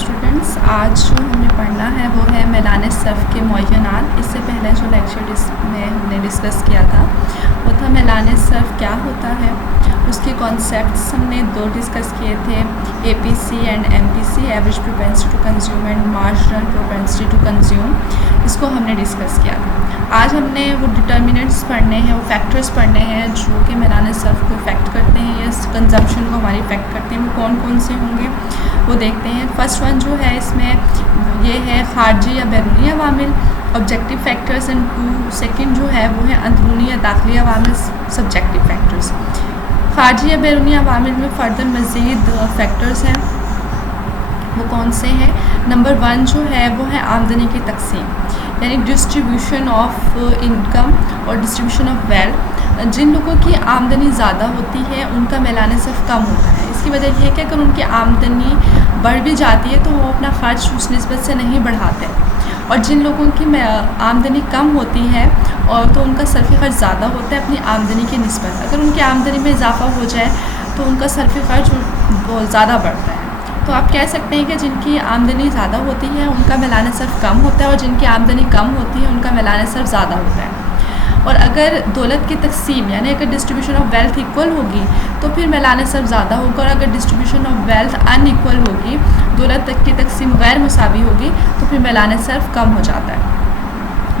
Students, آج جو ہمیں پڑھنا ہے وہ ہے میلان صرف کے معینات۔ اس سے پہلے جو لیکچر میں ہم نے ڈسکس کیا تھا وہ تھا میلان صرف کیا ہوتا ہے، اس کے کانسیپٹس ہم نے دو ڈسکس کیے تھے، اے پی سی and M P C, average propensity to consume and marginal propensity to consume, اس کو ہم نے ڈسکس کیا تھا۔ آج ہم نے وہ ڈٹرمنٹس پڑھنے ہیں، وہ فیکٹرز پڑھنے ہیں جو کہ میلان صرف کو افیکٹ کرتے ہیں یا کنزمپشن کو ہماری افیکٹ کرتے ہیں، وہ کون کون سے ہوں گے وہ دیکھتے ہیں۔ فرسٹ ون جو ہے اس میں یہ ہے خارجی یا بیرونی عوامل، آبجیکٹیو فیکٹرز، اینڈ سیکنڈ جو ہے وہ ہے اندرونی یا داخلی عوامل، سبجیکٹیو فیکٹرز۔ خارجی یا بیرونی عوامل میں فردر مزید فیکٹرز ہیں، وہ کون سے ہیں؟ نمبر ون جو ہے وہ ہے آمدنی کی تقسیم، یعنی ڈسٹریبیوشن آف انکم اور ڈسٹریبیوشن آف ویلتھ۔ جن لوگوں کی آمدنی زیادہ ہوتی ہے ان کا میلان صرف کم ہوتا ہے۔ اس کی وجہ یہ ہے کہ اگر ان کی آمدنی بڑھ بھی جاتی ہے تو وہ اپنا خرچ اس نسبت سے نہیں بڑھاتے، اور جن لوگوں کی آمدنی کم ہوتی ہے اور تو ان کا صرفی خرچ زیادہ ہوتا ہے اپنی آمدنی کی نسبت۔ اگر ان کی آمدنی میں اضافہ ہو جائے تو ان کا صرفی خرچ بہت زیادہ بڑھتا ہے۔ تو آپ کہہ سکتے ہیں کہ جن کی آمدنی زیادہ ہوتی ہے ان کا میلان صرف کم ہوتا ہے، اور جن کی آمدنی کم ہوتی ہے ان کا میلان صرف زیادہ ہوتا ہے۔ اور اگر دولت کی تقسیم یعنی اگر ڈسٹریبیوشن آف ویلتھ ایکول ہوگی تو پھر میلان صرف زیادہ ہوگا، اور اگر distribution of wealth in equal ہوگی، دولت کی تقسیم غیر مساوی ہوگی، تو پھر میلان صرف کم ہو جاتا ہے۔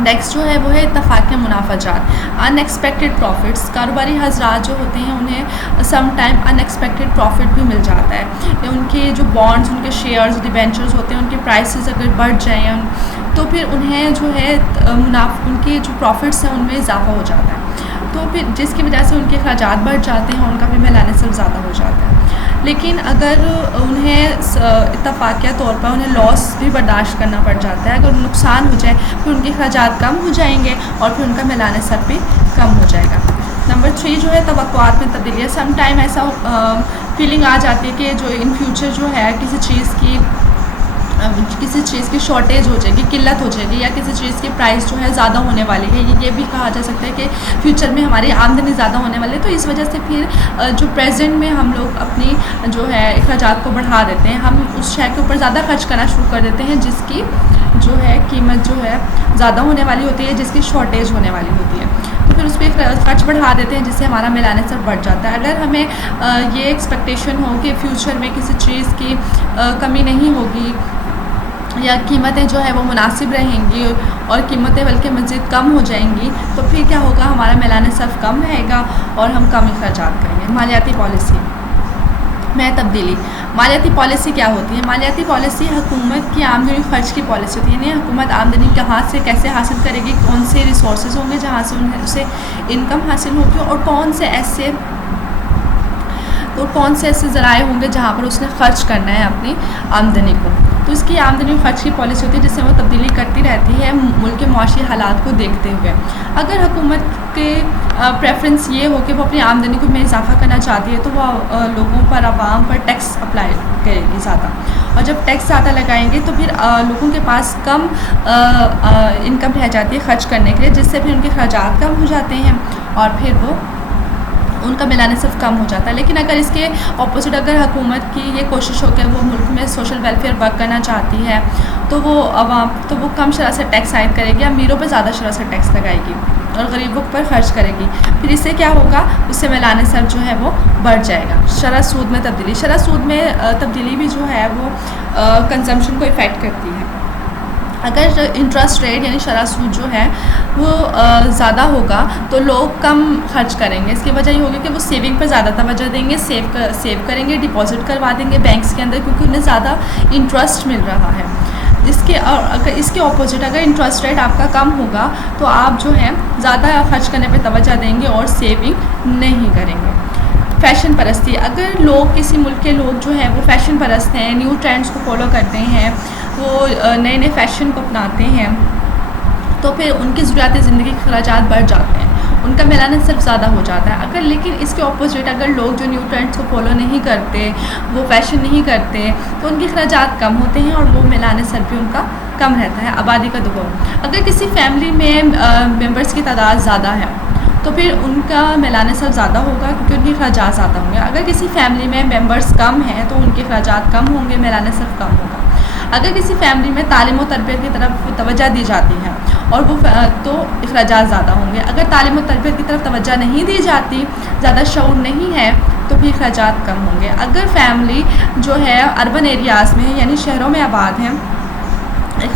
نیکسٹ جو ہے وہ ہے اتفاقی منافع جات، ان ایکسپیکٹڈ پروفٹس۔ کاروباری حضرات جو ہوتے ہیں انہیں سم ٹائم ان ایکسپیکٹڈ پروفٹ بھی مل جاتا ہے، یا ان کے جو بانڈز، ان کے شیئرز، ڈیبینچرز ہوتے ہیں، ان کے پرائسز اگر بڑھ جائیں تو پھر انہیں جو ہے ان کے جو پروفٹس ہیں ان میں اضافہ ہو جاتا ہے، تو پھر جس کی وجہ سے ان کے اخراجات بڑھ جاتے ہیں، ان کا بھی میلان صرف زیادہ ہو جاتا ہے۔ لیکن اگر انہیں اتفاقیہ طور پر انہیں لاس بھی برداشت کرنا پڑ جاتا ہے، اگر نقصان ہو جائے پھر ان کے اخراجات کم ہو جائیں گے اور پھر ان کا میلان صرف بھی کم ہو جائے گا۔ نمبر 3 جو ہے توقعات میں تبدیلی ہے۔ سم ٹائم ایسا فیلنگ آ جاتی ہے کہ جو ان فیوچر جو ہے کسی چیز کی شارٹیج ہو جائے گی، قلت ہو جائے گی، یا کسی چیز کی پرائس جو ہے زیادہ ہونے والی ہے، یہ بھی کہا جا سکتا ہے کہ فیوچر میں ہماری آمدنی زیادہ ہونے والی ہے، تو اس وجہ سے پھر جو پریزنٹ میں ہم لوگ اپنی جو ہے اخراجات کو بڑھا دیتے ہیں، ہم اس شے کے اوپر زیادہ خرچ کرنا شروع کر دیتے ہیں جس کی جو ہے قیمت جو ہے زیادہ ہونے والی ہوتی ہے، جس کی شارٹیج ہونے والی ہوتی ہے، تو پھر اس پہ خرچ بڑھا دیتے ہیں جس سے ہمارا میلان صرف بڑھ جاتا ہے۔ اگر ہمیں یہ ایکسپیکٹیشن ہو کہ فیوچر میں کسی چیز کی کمی نہیں ہوگی یا قیمتیں جو ہے وہ مناسب رہیں گی اور قیمتیں بلکہ مزید کم ہو جائیں گی، تو پھر کیا ہوگا، ہمارا میلان صرف کم رہے گا اور ہم کم اخراجات کریں گے۔ مالیاتی پالیسی میں تبدیلی۔ مالیاتی پالیسی کیا ہوتی ہے؟ مالیاتی پالیسی حکومت کی آمدنی اور خرچ کی پالیسی ہوتی ہے، یعنی حکومت آمدنی کہاں سے کیسے حاصل کرے گی، کون سے ریسورسز ہوں گے جہاں سے اسے انکم حاصل ہوگی، اور کون سے ایسے ذرائع ہوں گے جہاں پر اس نے خرچ کرنا ہے اپنی آمدنی کو۔ تو اس کی آمدنی اور خرچ کی پالیسی ہوتی ہے جس سے وہ تبدیلی کرتی رہتی ہے ملک کے معاشی حالات کو دیکھتے ہوئے۔ اگر حکومت کے پریفرنس یہ ہو کہ وہ اپنی آمدنی کو میں اضافہ کرنا چاہتی ہے تو وہ لوگوں پر، عوام پر ٹیکس اپلائی کرے گی زیادہ، اور جب ٹیکس زیادہ لگائیں گے تو پھر لوگوں کے پاس کم انکم رہ جاتی ہے خرچ کرنے کے لیے، جس سے پھر ان کے اخراجات کم ہو جاتے ہیں اور پھر وہ ان کا میلان صرف کم ہو جاتا ہے۔ لیکن اگر اس کے اپوزٹ، اگر حکومت کی یہ کوشش ہو کہ وہ ملک میں سوشل ویلفیئر ورک کرنا چاہتی ہے تو وہ کم شرح سے ٹیکس عائد کرے گی، امیروں پہ زیادہ شرح سے ٹیکس لگائے گی اور غریبوں پر خرچ کرے گی، پھر اس سے کیا ہوگا، اس سے میلان صرف جو ہے وہ بڑھ جائے گا۔ شرح سود میں تبدیلی۔ شرح سود میں تبدیلی بھی جو ہے وہ کنزمپشن کو افیکٹ کرتی ہے۔ اگر انٹرسٹ ریٹ یعنی شرح سود جو ہے وہ زیادہ ہوگا تو لوگ کم خرچ کریں گے۔ اس کی وجہ یہ ہوگی کہ وہ سیونگ پر زیادہ توجہ دیں گے، سیو کریں گے، ڈپازٹ کروا دیں گے بینکس کے اندر، کیونکہ انہیں زیادہ انٹرسٹ مل رہا ہے۔ اگر اس کے اپوزٹ اگر انٹرسٹ ریٹ آپ کا کم ہوگا تو آپ جو ہے زیادہ خرچ کرنے پہ توجہ دیں گے اور سیونگ نہیں کریں گے۔ فیشن پرستی۔ اگر کسی ملک کے لوگ جو ہیں وہ فیشن پرست ہیں، نیو ٹرینڈز کو فالو کرتے ہیں، وہ نئے نئے فیشن کو اپناتے ہیں، تو پھر ان کی ضروریات زندگی کے اخراجات بڑھ جاتے ہیں، ان کا میلان صرف زیادہ ہو جاتا ہے۔ لیکن اس کے اپوزٹ اگر لوگ جو نیو ٹرینڈز کو فالو نہیں کرتے، وہ فیشن نہیں کرتے، تو ان کے اخراجات کم ہوتے ہیں اور وہ میلان صرف بھی ان کا کم رہتا ہے۔ آبادی کا دباؤ۔ اگر کسی فیملی میں ممبرس کی تعداد زیادہ ہے تو پھر ان کا میلان صرف زیادہ ہوگا کیونکہ ان کے اخراجات زیادہ ہوں گے۔ اگر کسی فیملی میں ممبرس کم ہیں تو ان کے اخراجات کم ہوں گے، میلان صرف کم ہوگا۔ اگر کسی فیملی میں تعلیم و تربیت کی طرف توجہ دی جاتی ہے اور وہ تو اخراجات زیادہ ہوں گے. اگر تعلیم و تربیت کی طرف توجہ نہیں دی جاتی، زیادہ شعور نہیں ہے، تو بھی اخراجات کم ہوں گے. اگر فیملی جو ہے اربن ایریاز میں یعنی شہروں میں آباد ہیں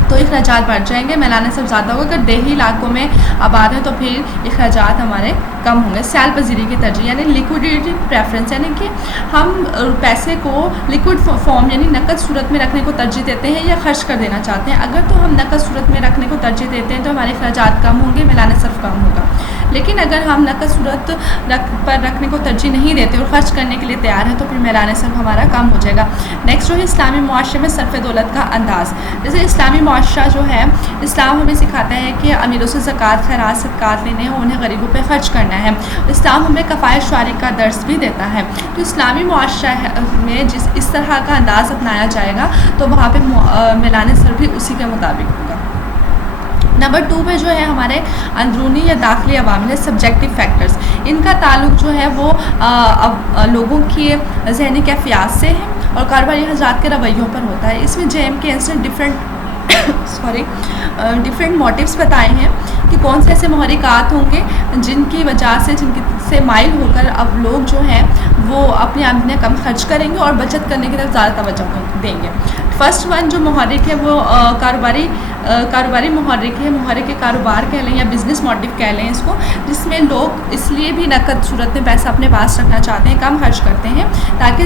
تو اخراجات بڑھ جائیں گے، میلان نصف زیادہ ہوگا. اگر دیہی علاقوں میں آباد ہیں تو پھر اخراجات ہمارے کم ہوں گے. سیال پذیری کی ترجیح یعنی لیکوڈیٹی پریفرنس، یعنی کہ ہم پیسے کو لیکوڈ فارم یعنی نقد صورت میں رکھنے کو ترجیح دیتے ہیں یا خرچ کر دینا چاہتے ہیں. اگر تو ہم نقد صورت میں رکھنے کو ترجیح دیتے ہیں تو ہمارے اخراجات کم ہوں گے، میلان نصف کم ہوگا. لیکن اگر ہم نقد صورت پر رکھنے کو ترجیح نہیں دیتے اور خرچ کرنے کے لیے تیار ہیں تو پھر میلان نصف ہمارا کم ہو جائے گا. نیکسٹ جو ہے اسلامی معاشرے میں صرف دولت کا انداز. جیسے اسلامی معاشرہ جو ہے، اسلام ہمیں سکھاتا ہے کہ امیروں سے زکوٰۃ، خیرات، صدقات لینے ہیں، انہیں غریبوں پہ خرچ کرنا ہے. اسلام ہمیں کفایت شعاری کا درس بھی دیتا ہے. تو اسلامی معاشرہ میں اس طرح کا انداز اپنایا جائے گا تو وہاں پہ میلان نصف بھی اسی کے مطابق ہوگا. نمبر 2 پہ جو ہے ہمارے اندرونی یا داخلی عوامل سبجیکٹیو فیکٹرز. ان کا تعلق جو ہے وہ لوگوں کی ذہنی کیفیات سے ہے اور کاروباری حضرات کے رویوں پر ہوتا ہے. اس میں JM کے انسٹنٹ ڈفرینٹ موٹیوز بتائے ہیں کہ کون سے ایسے محرکات ہوں گے جن کی وجہ سے مائل ہو کر اب لوگ جو ہیں وہ اپنی آمدنیاں کم خرچ کریں گے اور بچت کرنے کی طرف زیادہ توجہ دیں گے. فرسٹ ون جو محرک ہے وہ کاروباری محرک ہے، محرک کاروبار کہہ لیں یا بزنس موٹیو کہہ لیں اس کو، جس میں لوگ اس لیے بھی نقد صورت میں پیسہ اپنے پاس رکھنا چاہتے ہیں، کم خرچ کرتے ہیں تاکہ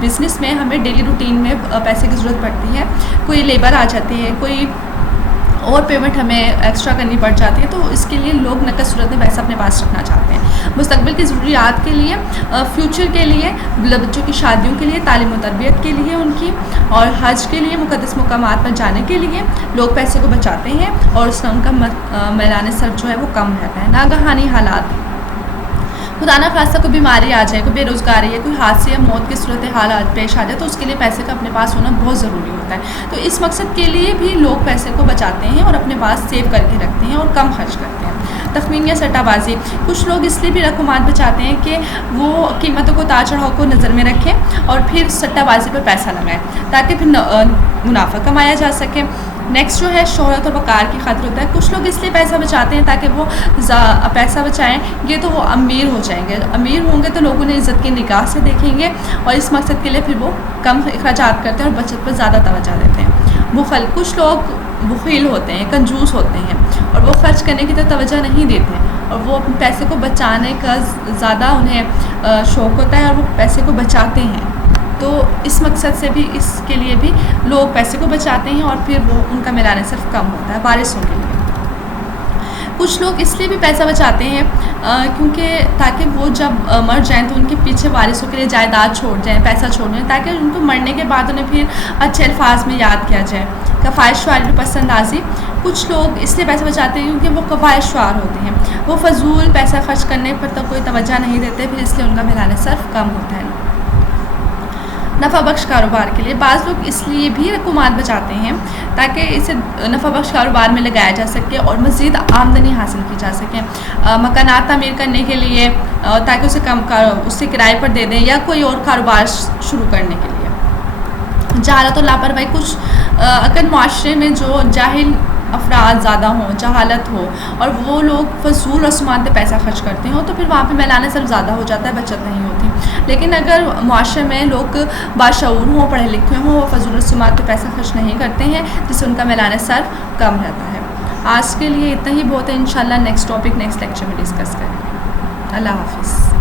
بزنس میں ہمیں ڈیلی روٹین میں پیسے کی ضرورت پڑتی ہے. کوئی لیبر آ جاتی ہے، کوئی اور پیمنٹ ہمیں ایکسٹرا کرنی پڑ جاتی ہے، تو اس کے لیے لوگ نقد صورت میں پیسہ اپنے پاس رکھنا چاہتے ہیں. مستقبل کی ضروریات کے لیے، فیوچر کے لیے، بچوں کی شادیوں کے لیے، تعلیم و تربیت کے لیے ان کی، اور حج کے لیے، مقدس مقامات پر جانے کے لیے لوگ پیسے کو بچاتے ہیں اور اس کا ان کا میلان نصف جو ہے وہ کم رہتا ہے. ناگہانی حالات، خدا نہ خواستہ کوئی بیماری آ جائے، کوئی بے روزگاری ہے، کوئی حادثے یا موت کی صورتحال پیش آ جائے تو اس کے لیے پیسے کا اپنے پاس ہونا بہت ضروری ہوتا ہے. تو اس مقصد کے لیے بھی لوگ پیسے کو بچاتے ہیں اور اپنے پاس سیو کر کے رکھتے ہیں اور کم خرچ کرتے ہیں. تخمین یا سٹہ بازی، کچھ لوگ اس لیے بھی رقومات بچاتے ہیں کہ وہ قیمتوں کو تاج چڑھاؤ کو نظر میں رکھیں اور پھر سٹہ بازی پر پیسہ لگائیں تاکہ پھر منافع کمایا جا سکے. نیکسٹ جو ہے شہرت اور وقار کی خاطر ہوتا ہے. کچھ لوگ اس لیے پیسہ بچاتے ہیں تاکہ وہ پیسہ بچائیں گے تو وہ امیر ہو جائیں گے، امیر ہوں گے تو لوگ انہیں عزت کی نگاہ سے دیکھیں گے اور اس مقصد کے لیے پھر وہ کم اخراجات کرتے ہیں اور بچت پر زیادہ توجہ دیتے ہیں. بخل، کچھ لوگ بخیل ہوتے ہیں، کنجوس ہوتے ہیں اور وہ خرچ کرنے کی طرف توجہ نہیں دیتے اور وہ اپنے پیسے کو بچانے کا زیادہ انہیں شوق ہوتا ہے اور وہ پیسے کو بچاتے ہیں. تو اس مقصد سے بھی، اس کے لیے بھی لوگ پیسے کو بچاتے ہیں اور پھر وہ ان کا میلان نصف کم ہوتا ہے. وارثوں کے لیے کچھ لوگ اس لیے بھی پیسہ بچاتے ہیں کیونکہ تاکہ وہ جب مر جائیں تو ان کے پیچھے وارثوں کے لیے جائیداد چھوڑ جائیں، پیسہ چھوڑ جائیں تاکہ ان کو مرنے کے بعد انہیں پھر اچھے الفاظ میں یاد کیا جائے. کفایت شعاری پسند اندازی، کچھ لوگ اس لیے پیسہ بچاتے ہیں کیونکہ وہ کفایت شعار ہوتے ہیں، وہ فضول پیسہ خرچ کرنے پر تو کوئی توجہ نہیں دیتے، پھر اس لیے ان کا میلان نصف کم ہوتا ہے. نفع بخش کاروبار کے لیے بعض لوگ اس لیے بھی رقومات بچاتے ہیں تاکہ اسے نفع بخش کاروبار میں لگایا جا سکے اور مزید آمدنی حاصل کی جا سکے. مکانات تعمیر کرنے کے لیے تاکہ اسے کرائے پر دے دیں یا کوئی اور کاروبار شروع کرنے کے لیے. جہالت اور لاپرواہی، کچھ اگر معاشرے میں جو جاہل افراد زیادہ ہوں، جہالت ہو اور وہ لوگ فضول رسومات پہ پیسہ خرچ کرتے ہوں تو پھر وہاں پہ میلان نصف زیادہ ہو جاتا ہے، بچت نہیں ہوتی. لیکن اگر معاشرے میں لوگ باشعور ہوں، پڑھے لکھے ہوں، وہ فضول رسومات پہ پیسہ خرچ نہیں کرتے ہیں جس سے ان کا میلان نصف کم رہتا ہے. آج کے لیے اتنا ہی بہت ہے، انشاءاللہ نیکسٹ ٹاپک نیکسٹ لیکچر میں ڈسکس کریں گے. اللہ حافظ.